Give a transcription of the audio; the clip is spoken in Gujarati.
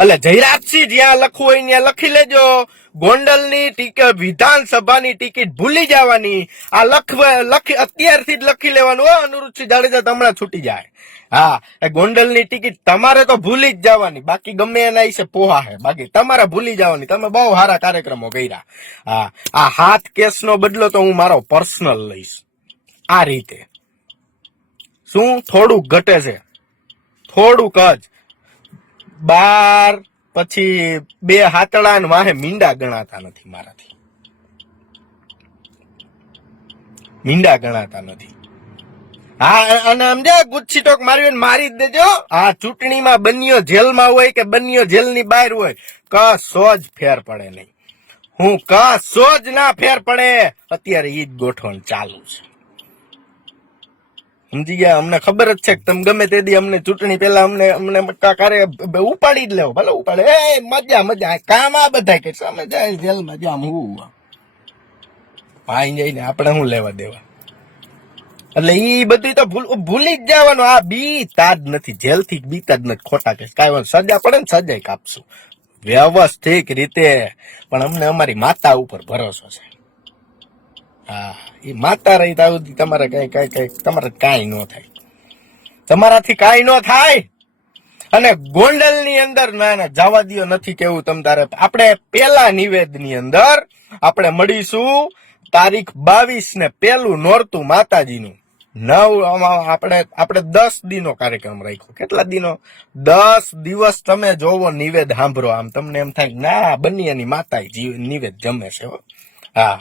એટલે જયરાજસિંહ જ્યાં લખવું હોય ત્યાં લખી લેજો. ગોંડલની ટિકિટ, વિધાનસભાની ટિકિટ ભૂલી જવાની. આ અત્યારથી જ લખી લેવાનું. અનુરુદ્ધસિંહ જાડેજા હમણાં છૂટી જાય. હા, એ ગોંડલની ટિકિટ તમારે તો ભૂલી જ જવાની. બાકી ગમે એના વિશે પોહા હે, બાકી તમારે ભૂલી જવાની. તમે બહુ સારા કાર્યક્રમો કર્યા. હા, આ 7 કેસનો બદલો તો હું મારો પર્સનલ લઈશ. આ રીતે શું થોડુંક ઘટે છે, થોડુંક જ. 12 પછી 2 હાથડા ને વાહે મીંડા ગણાતા નથી મારાથી. મીંડા ગણાતા નથી. હા, અને સમજે ગુચ્છી મારી જ દેજો. આ ચૂંટણીમાં બન્યો જેલમાં હોય કે બન્યો જેલની બહાર હોય, કશો જ ફેર પડે નહીં. કશો જ ના ફેર પડે. અત્યારે ઈ જ ગોઠવણ ચાલુ છે. સમજી ગયા? અમને ખબર જ છે કે તમે ગમે તે દી અમને ચૂંટણી પેલા અમને ઉપાડી જ લેવો. ભલે ઉપાડે, એ મજા કામ આ બધા કે સામે જાય જેલમાં જામ હું ભાઈ જઈને આપણે શું લેવા દેવા. એટલે ઈ બધું તો ભૂલી જ જવાનું. આ બીતા જ નથી, જેલ થી બીતા જ નથી. ખોટા કેસ કાંઈ સજા પડે ને સજા કાપશું વ્યવસ્થિત રીતે. પણ અમને અમારી માતા ઉપર ભરોસો છે. હા, એ માતા રહી ત્યાં સુધી તમારે તમારે કાંઈ ન થાય. તમારાથી કાંઈ ન થાય. અને ગોંડલ ની અંદર ના જવા દો, નથી કેવું તમ તારે. આપણે પેલા નિવેદ ની અંદર આપણે મળીશું તારીખ 22 ને પેલું નોરતું માતાજીનું. આપણે 10 દીનો કાર્યક્રમ રાખ્યો. કેટલા દીનો? 10 દિવસ. તમે જોવો નિવેદ સાંભળો, આમ તમને એમ થાય ના બની એની માતા નિવેદ જમે છે. હા.